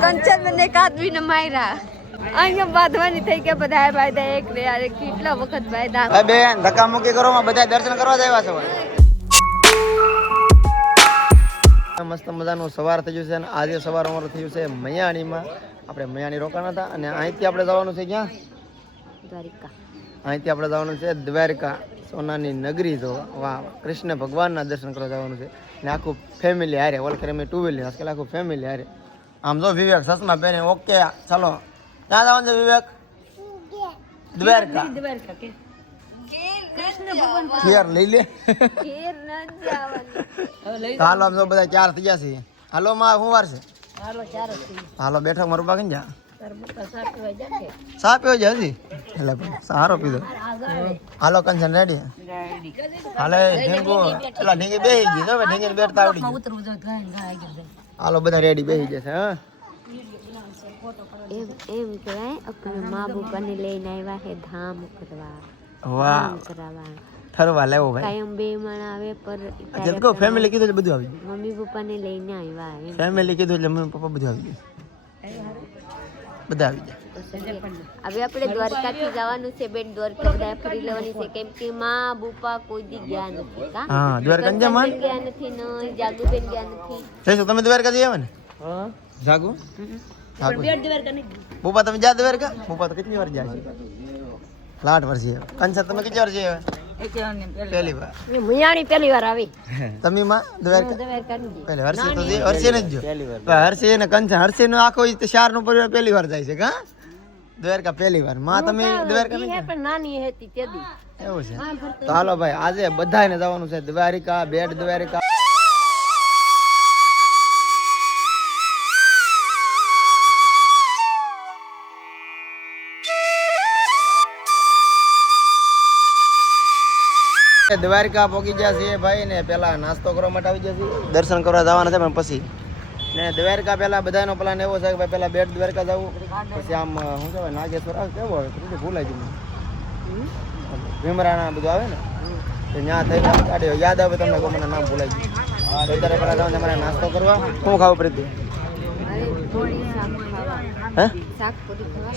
કંચન મને એક આદમીને માર્યા અહીંયા બાંધવાની થઈ ગયા બધા બાંધા એક ને યાર કેટલા વખત બાંધા બેન ધક્કા મુક્કી કરો માં બધા દર્શન કરવા જ આવ્યા છે મસ્ત મજાનું સવાર થઈ ગયું છે અને આજે સવાર અમારું થયું છે મયાણીમાં આપણે મયાણી રોકાણા હતા અને અહીંથી આપણે જવાનું છે ક્યાં દ્વારિકા અહીંથી આપણે જવાનું છે દ્વારકા સોનાની નગરી જો વાહ કૃષ્ણ ભગવાનના દર્શન કરવા જવાનું છે ને આખું ફેમિલી હારે ઓલખરે મેં 2 વ્હીલર આજકાલ આખું ફેમિલી હારે આમ જો વિવેક સસમા પહેરે ઓકે ચાલો ક્યાં જવાનું છે વિવેક દ્વારકા ઘેર લઈ લે હાલો આમ જો બધા 4 થઈ ગયા છે હાલો માં શું વાર છે હાલો બેઠક મારું બાકી જા સા પીવો છે હજી એટલે સારો પીધો હાલો કંચન રેડી હાલે ઢીંગુ પેલા ઢીંગી બેસી ગઈ હવે ઢીંગી બેઠતા આવડી હાલો બધા રેડી બેસી જશે હા એમ કહેવાય આપણે મા બાપાને લઈને આવ્યા છે ધામ કરવા વાહ ફરવા લેવો ભાઈ કાયમ બે માણા આવે પર જેટકો ફેમિલી કીધું એટલે બધું આવી ગયું મમ્મી પપ્પાને લઈને આવ્યા ફેમિલી કીધું એટલે મમ્મી પપ્પા બધું આવી ગયું બધા આવી જાય હવે આપણે દ્વારકાથી જવાનું છે બેન દ્વારકા બધા ફરી લેવાની છે કેમ કે માં બુપા કોઈ દી ગયા નથી કા હા દ્વારકા જમા ગયા નથી ન જાગુબેન ગયા નથી જઈશું તમે દ્વારકા જઈ આવે ને હા જાગુ જાગુ બેટ દ્વારકા નહીં બુપા તમે જા દ્વારકા બુપા તો કેટલી વાર જાય છે લાટ વર્ષે કંચર તમે કેટલી વાર જઈ આવે પહેલી વાર મુયાણી પહેલી વાર આવી તમે માં દ્વારકા પહેલી વર્ષે તો વર્ષે ને જ જો હર્ષે ને કંચર હર્ષે નો આખો શાર નો પરિવાર પહેલી વાર જાય છે કા દ્વારકા પહેલી વાર માં તમે દ્વારકા નહીં પણ નાની હતી તેદી એવું છે તો હાલો ભાઈ આજે બધાને જવાનું છે દ્વારિકા બેટ દ્વારિકા દ્વારકા પહોંચી ગયા છે ભાઈ ને પેલા નાસ્તો કરવા માટે આવી જશે દર્શન કરવા જવાના છે પણ પછી ને દ્વારકા પેલા બધાનો પ્લાન એવો છે કે ભાઈ પેલા બેટ દ્વારકા જવું પછી આમ શું કહેવાય નાગેશ્વર આવે કેવો આવે થોડું ભૂલાઈ ગયું ભીમરાણા બધું આવે ને તો ત્યાં થઈ કાઢ્યો યાદ આવે તમને કોઈ મને નામ ભૂલાઈ ગયું અત્યારે પેલા જવાનું તમારે નાસ્તો કરવા શું ખાવું પ્રીતિ હે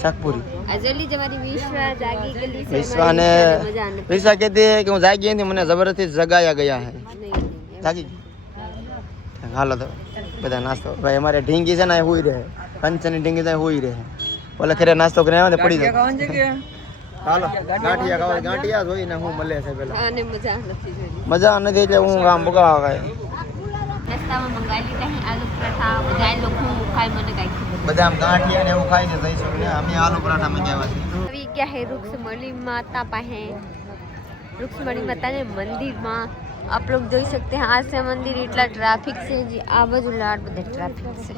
શાકપુરી વિશ્વા કહેતી કે હું જાગી નથી મને જબરદસ્તી જગાયા ગયા હે જાગી હાલો તો બધા નાસ્તો ભાઈ અમારે ઢીંગી છે ને હુઈ રહે કંચની ઢીંગી છે હુઈ રહે ઓલે ખેરે નાસ્તો કરીને આવે પડી જાય હાલો ગાંઠિયા ખાવા ગાંઠિયા જોઈને હું મળે છે પેલા મજા નથી એટલે હું કામ બગાવા કાય નાસ્તામાં મંગાવી લીધા આલુ પરાઠા બધા લોકો ખાય મને કાઈ બધા આમ ગાંઠિયા ને એવું ખાઈ છે જઈશું ને અમે આલુ પરાઠા મંગાવ્યા છે આવી ગયા હે रुक्मणी माता પાસે रुक्मणी माता ने मंदिर में आप लोग જોઈ सकते हैं आज से मंदिर इतना ट्रैफिक से जी आ बाजू लाड બધે ट्रैफिक છે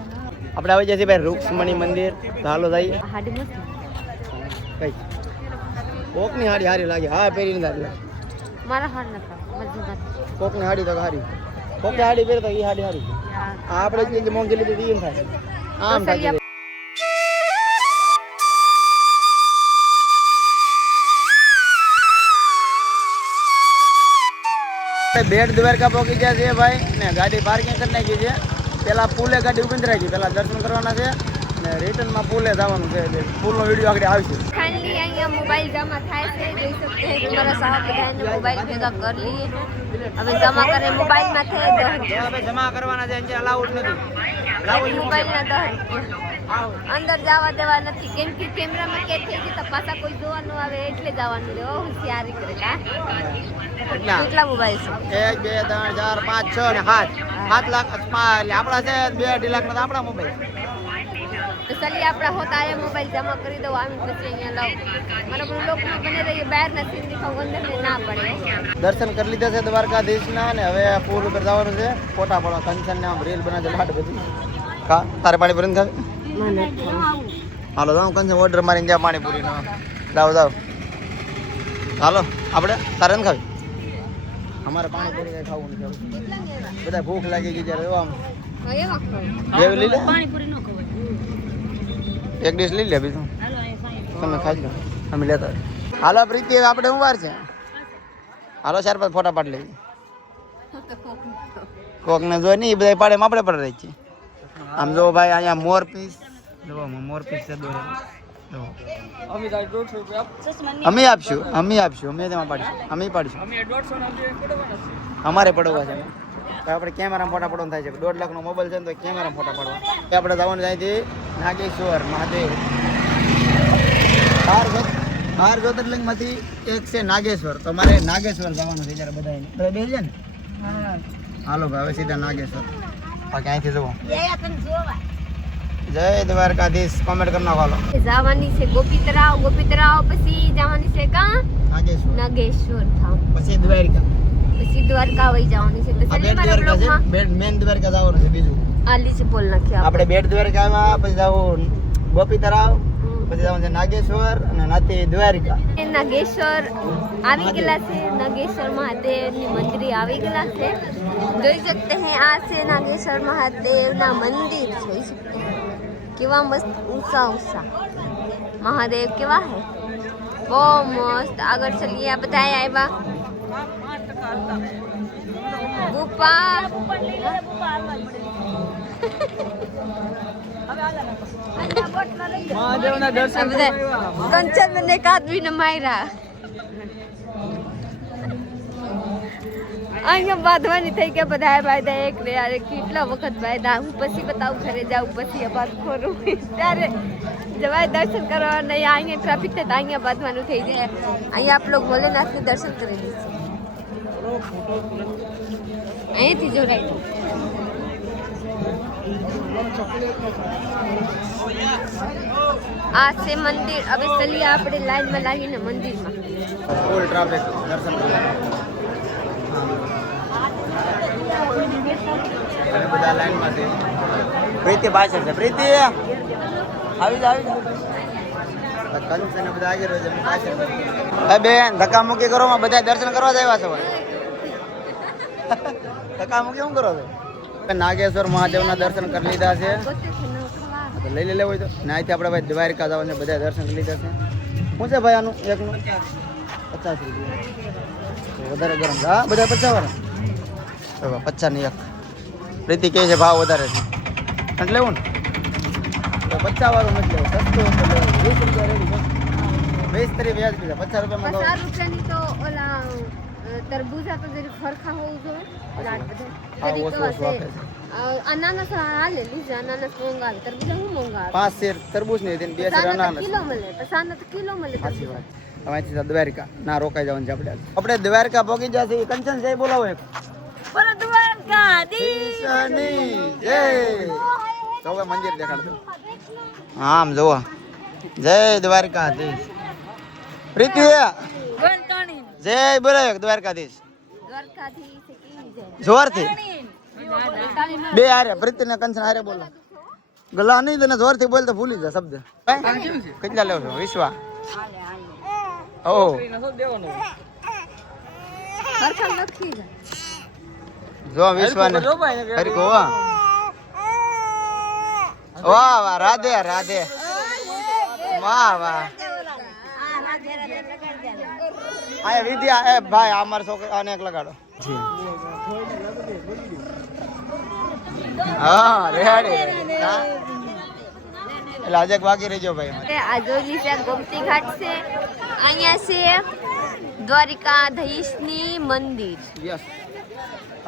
આપણે આવી જઈએ ભાઈ रुक्मणी मंदिर તો હાલો જઈએ હાડી મસ્ત કઈ કોકની હાડી હારી લાગે હા પહેરી ને લાગે મારા હાડ નતા મજબૂત કોકની હાડી તો હારી કોકની હાડી પહેરે તો ઈ હાડી હારી આપણે જે મોંઘી લીધી ઈ થાય આમ થાય બેટ દ્વારકા પહોંચી ગયા છે ભાઈ ને ગાડી પાર્કિંગ કરી નાખી છે પેલા પુલે ગાડી ઉભી રાખી પેલા દર્શન કરવાના છે ને રિટર્ન માં પુલે જવાનું છે પુલ નો વિડિયો આગળ આવશે ખાલી અહીંયા મોબાઈલ જમા થાય છે જોઈ सकते हैं તમારા સાહેબ બધાને મોબાઈલ ભેગા કરી લીએ હવે જમા કરે મોબાઈલ માં થાય હવે જમા કરવાના છે અહીંયા અલાઉડ નથી મોબાઈલ ના 10 અંદર જવા દેવા નથી કેમ કે કેમેરામાં કેદ થઈ ગઈ તો પાછા કોઈ જોવાનું આવે એટલે જવાનું રે હોશિયારી કરે કા કેટલા મોબાઈલ છે 1 2 3 4 5 6 અને 7 લાખ એટલે આપણા છે 2.5 લાખ ના આપણા મોબાઈલ तो चलिए अपना होता है मोबाइल जमा कर दो आमी પછી અહીંયા લાવ મને કોઈ લોક ન બને રહી બહાર નથી દિખાવ અંદર में ना પડે દર્શન કરી લીધા છે દ્વારકાધીશના અને હવે પુલ ઉપર જવાનું છે ફોટા પાડવા કંચન ને આમ રીલ બનાવજો લાડ બધી કા તારે પાણી પૂરી ખાવી મને હાલો જાવ કંચન ઓર્ડર મારીને જા પાણીપુરી નો જાવ હાલો આપણે તારે ન ખાવી અમારે પાણીપુરી કઈ ખાવું નથી બધા ભૂખ લાગી ગઈ જ્યારે આમ જેવી લઈ લે પાણીપુરી નો ખવાય એક ડિશ લઈ લે બીજું તમે ખાઈ લો અમે લેતા હાલો પ્રીતિ આપણે શું વાર છે હાલો 4-5 ફોટા પાડી લઈએ કોક ને જોઈ નહીં બધા પાડે આપણે પડે રહી છીએ. આમ જો ભાઈ અહીંયા મોર પીસ જો મોર પીસ છે દોરેલું. જો અમે આપશું અમે તેમાં પાડીશું અમે પાડીશું અમારે પડવા છે. તો આપણે કેમેરામાં ફોટા પડવાનું થાય છે. 1.5 લાખનો મોબાઈલ છે ને તો કેમેરામાં ફોટા પાડવા. આપણે જવાનું જાય છે નાગેશ્વર મહાદેવ. 12 જ્યોતિર્લિંગમાંથી એક છે નાગેશ્વર. તો મારે નાગેશ્વર જવાનું છે જ્યારે બધા બે છે ને. હાલો ભાઈ હવે સીધા નાગેશ્વર. બાકી અહીંથી જવો. જય દ્વારકાધીશ કોમેન્ટ કરી નાખો. જવાની છે ગોપી તળાવ પછી જવાની છે કા નાગેશ્વર ધામ પછી દ્વારકા પછી દ્વારકા વહી જવાની છે. આ બેટ દ્વારકા છે. બેટ મેન દ્વારકા જવાનું છે. બીજું આલી છે બોલ નાખ્યા આપણે બેટ દ્વારકામાં પછી જવું ગોપી તળાવ પછી જવાનું છે નાગેશ્વર અને નાથી દ્વારકા. નાગેશ્વર આવી ગયેલા છે. નાગેશ્વર મહાદેવની મંદિર આવી ગયેલા છે. જોઈ શકते हैं આ છે નાગેશ્વર મહાદેવના મંદિર. જોઈ શકते हैं કેવા મસ્ત ઊંચા મહાદેવ કેવા હે બહુ મસ્ત. આગળ ચલીએ આ બધા આવ્યા ગુફા મહાદેવના દર્શન કંચન મને એક આદમીને માર્યા. અહીંયા બાંધવાની થઈ ગયા બધા બાંધા એક ને યાર કેટલા વખત બાંધા. હું પછી બતાવું ઘરે જાઉં પછી બાદ ખોરું ત્યારે જવાય દર્શન કરવા નહીં. અહીંયા ટ્રાફિક થાય તો અહીંયા બાંધવાનું થઈ જાય. અહીંયા આપ લોગ ભોલેનાથને દર્શન કરી લીધું અહીંયાથી જોડાય. આ છે મંદિર. હવે ચલીએ આપણે લાઈનમાં લાગીને મંદિરમાં. ફૂલ ટ્રાફિક દર્શન કરવા બધા લાઈનમાં છે. પ્રીતિ પાછળ છે. પ્રીતિ આવી જા કંચન બધા આગળ છે પાછળ. બેન ધક્કા મૂકી કરો માં બધા દર્શન કરવા જ આવ્યા છો. ધક્કા મૂકી શું કરો છો? નાગેશ્વર મહાદેવના દર્શન કરી લીધા છે. લઈ લેવું હોય તો નાથી આપણે ભાઈ દ્વારકા જવાનું બધા દર્શન કરી લીધા છે. શું છે ભાઈ આનું એકનું 50 રૂપિયા વધારે ગરમ. હા બધા 50 વાળા 50 ની એક. પ્રીતિ કહે છે ભાવ વધારે છે એટલે લેવું ને તો 50 વાળું નથી લેવું. સસ્તું 20 રૂપિયા રેડી 20 તરી વ્યાજ પીધા 50 રૂપિયામાં 50 રૂપિયાની તો ઓલા તરબૂજા તો જરી ખરખા હોવું જોઈએ. અનાનસ હાલે લીધે અનાનસ મોંઘા તરબૂજા હું મોંઘા 5 શેર તરબૂચ ને 2 શેર અનાનસ કિલો મળે પસાના તો કિલો મળે. સાચી વાત. અહીંથી દ્વારકા ના રોકાઈ જવાનું છે આપણે દ્વારકા પહોંચી જશે. કંચન જય બોલાવો એક દ્વારકાધીશ જય. તો મંદિર દેખાડજો. આમ જોવો જય દ્વારકાધીશ. પ્રીતિ જય બોલાવો દ્વારકાધીશ જોરથી બે હારે. પ્રીતિ ને કંચન હારે બોલો. ગલા નહીં તને જોરથી બોલ તો ભૂલી જા શબ્દ. કેટલા લેવો છો? વિશ્વા જો વિશ્વાને હરકો વાહ વાહ રાધે રાધે વાહ વાહ. આ વિદ્યા એ ભાઈ અમાર છોકરા આને એક લગાડો. હા રેડી એટલે આજે બાકી રહેજો ભાઈ. આ જોઈ છે ગોમતી ઘાટ છે. અહીંયા છે દ્વારિકાધીશની મંदिर. यस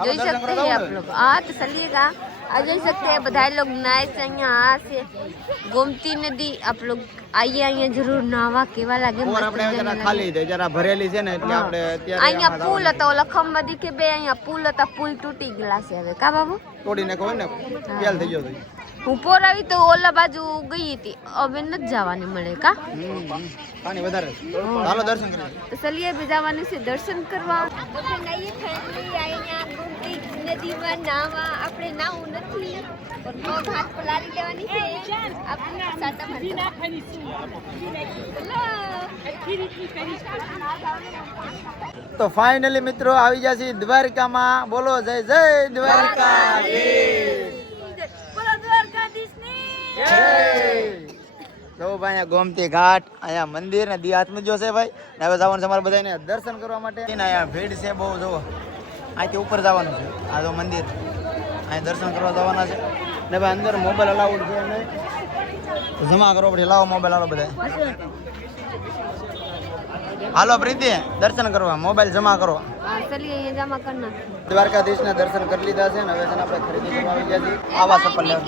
જોઈ सकते हैं आप लोग. हाँ तो चलिएगा. आ જોઈ सकते हैं બધા लोग नहाए से અહીંયા આ છે ગોમતી નદી. आप लोग आइए અહીંયા જરૂર નાવા કેવા લાગે. આપણે જરા ખાલી છે જરા ભરેલી છે ને એટલે આપણે અત્યારે અહીંયા પુલ હતો ઓલા ખંભાદી કે બે અહીંયા પુલ હતા. પુલ તૂટી ગયેલા છે હવે કા બાબુ તોડી નાખો ને તેલ થઈ ગયો. હું પોર આવી તો ઓલા બાજુ ગઈ હતી. હવે નથી જવાની મળે કા પાણી વધારે. ચાલો દર્શન કરીએ. તો ચલીએ બે જવાનું છે દર્શન કરવા. નઈ ફેમિલી અહીંયા ગોમતી નદીમાં નાવા. આપણે નાવું નથી પણ પગ હાથ પલાળી લેવાની છે. આપણે સાટા મારતા તો ફાઇનલી મિત્રો આવી ગયા છે દ્વારકામાં. બોલો જય જય દ્વારકાધીશ. જો ભાઈ અહીંયા ગોમતી ઘાટ અહીંયા મંદિર ને દી હાથમાં જો છે ભાઈ. ને હવે જવાનું છે અમારે બધાને દર્શન કરવા માટે. અહીંયા ભીડ છે બહુ. જો અહીંથી ઉપર જવાનું છે. આ જો મંદિર અહીં દર્શન કરવા જવાના છે ને ભાઈ અંદર મોબાઈલ અલાઉડ છે નહીં તો જમા કરો પછી લાવો મોબાઈલ હાલો બધા હાલો પ્રીતિ દર્શન કરવા મોબાઈલ જમા કરો हाँ चलिए ये जमा करना દ્વારકાધીશના દર્શન કરી લીધા છે ને હવે છે ને આપણે ખરીદી કરવા આવી ગયા છીએ આવા ચપ્પલ લેવા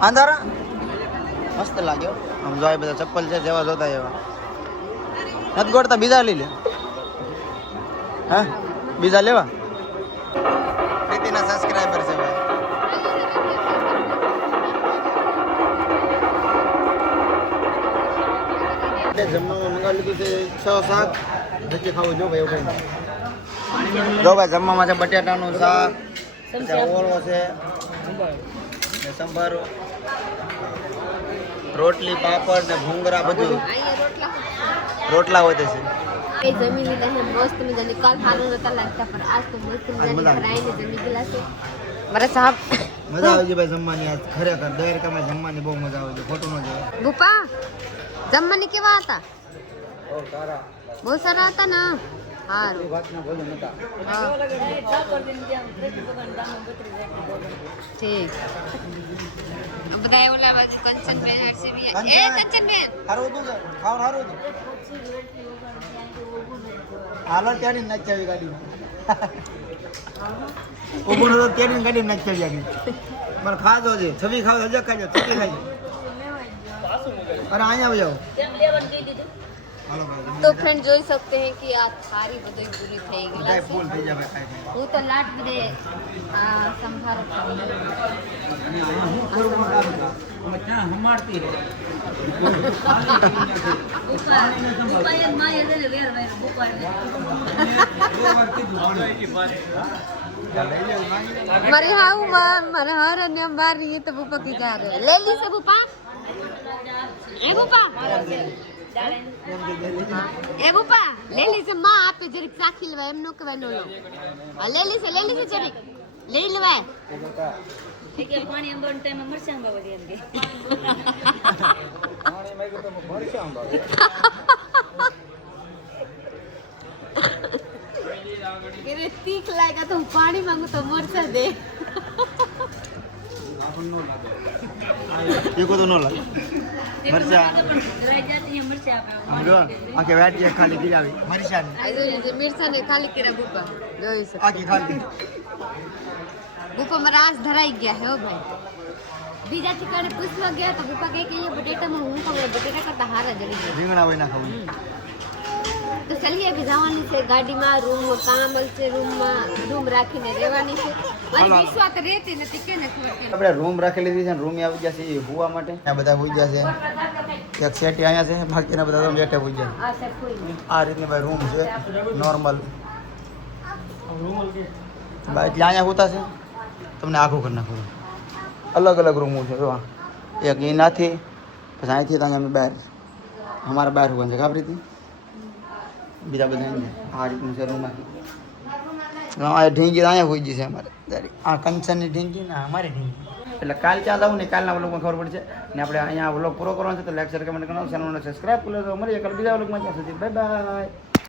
અંધારા મસ્ત લાગ્યો આમ જો આ બધા ચપ્પલ છે જેવા જોતા એવા નથી ગોળતા બીજા લઈ લે હા બીજા લેવા પ્રીતિના સબસ્ક્રાઇબર છે ભાઈ જમવામાં મંગાવી લીધું છે 6 શાક પછી ખાવું જો ભાઈ એવું કઈ જો ભાઈ જમવામાં છે બટાટાનું શાક પછી ઓળો છે ને સંભારો રોટલી પાપડ ને ભૂંગરા બધું રોટલા હોય છે ये जमीन ही है मस्त में जाने कल खाना रहता लगता पर आज तो मस्त में जाने फ्राई में जमीन गिला से મારા સાહેબ મજા આવે છે ભાઈ જમવાની આજ ખરેખર દ્વારકામાં જમવાની બહુ મજા આવે છે ખોટું ન જાય બુપા જમવાની કેવા હતા ઓ સારા બહુ સારા હતા ને હારું વાતના ભોજન હતા ઠીક બધા ઓલા બાજુ કંચનબેન હર્ષીબી એ કંચનબેન હારું હતું કે ખાવાનું હારું હતું હાલો ત્યાંની નાચાવી ગાડીમાં ઉભું તો ત્યાંની ગાડીમાં નાચાવી આગળ મને ખાજો છે છબી ખાવ હજક ખાજો ચટણી ખાજો અરે અહીંયા જાઓ હાલો ભાઈ તો ફ્રેન્ડ જોઈ શકते हैं कि આ થારી બધી પૂરી થઈ ગઈ બધાય ફૂલ થઈ જાય ભાઈ હું તો લાટ બધે આ સંભારો ખાઈ અને અહીંયા હું કરું કામ क्या हमारती है મારે હાઉ મારે હર અને મારી એ તો બુપા કી જા રહે ले ली से બુપા એ બુપા એ બુપા ले ली से માં આપે જરીક ચાખી લેવા એમ નો કહેવાય નો લો આ ले ली से જરીક લઈ લેવાય ठीक है पानी अंबर टाइम मरचा अंबा वरी अंगे પાણી માંગ્યું તો ભરશે આમ બાબા કે તીખ લાગ્યા તો હું પાણી માંગુ તો મરચા દે તીખું તો ન લાગે મરચા ड्राई जाती है मरचा આમ જો આખી વાટી ખાલી દી આવી મરચાની આ જો મિરચા ને ખાલી કર્યા બુપા જોઈ શકો આખી ખાલી બુપા મારા આંખ ધરાઈ ગયા હે ઓ ભાઈ બીજા ઠिकाने પૂછવા ગયા તો બુપા કહે કે ये બટેટામાં હું ખબર બટેટા કરતા હારા જડી ગયા રીંગણા હોય ના ખાવું તો ચલીએ અભી જવાની છે ગાડીમાં રૂમ કામ છે રૂમ રાખીને રહેવાની છે મારી વિશ્વાસ રહેતી નથી કે નથી આપણે રૂમ રાખી લીધી છે ને રૂમ આવી ગયા છે એ હુવા માટે આ બધા હોઈ ગયા છે એક સેટી અહીંયા છે બાકીના બધા તો બેઠે હોઈ ગયા આ સર કોઈ નહીં આ રીતની ભાઈ રૂમ છે નોર્મલ ભાઈ એટલે અહીંયા હોતા છે તમને આખું કરી નાખું અલગ અલગ રૂમો છે જો એક એનાથી પછી અહીંથી ત્યાં અમે બહાર અમારા બહાર હોવાનું છે ખબર હતી બીજા બધા અહીંયા આ રીતનું છે રૂમ આખી આ ઢીંગી અહીંયા હોઈ ગઈ છે અમારે આ કંચનની ઢીંગી ને અમારી ઢીંગી એટલે કાલ ક્યાં જવું ને કાલના વ્લોગમાં ખબર પડશે ને આપણે અહીંયા વ્લોગ પૂરો કરવાનો છે તો લાઈક શેર કમેન્ટ કરવાનું ચેનલને સબસ્ક્રાઈબ કરી લો તો મળીએ કાલ બીજા વ્લોગમાં ત્યાં સુધી બાય બાય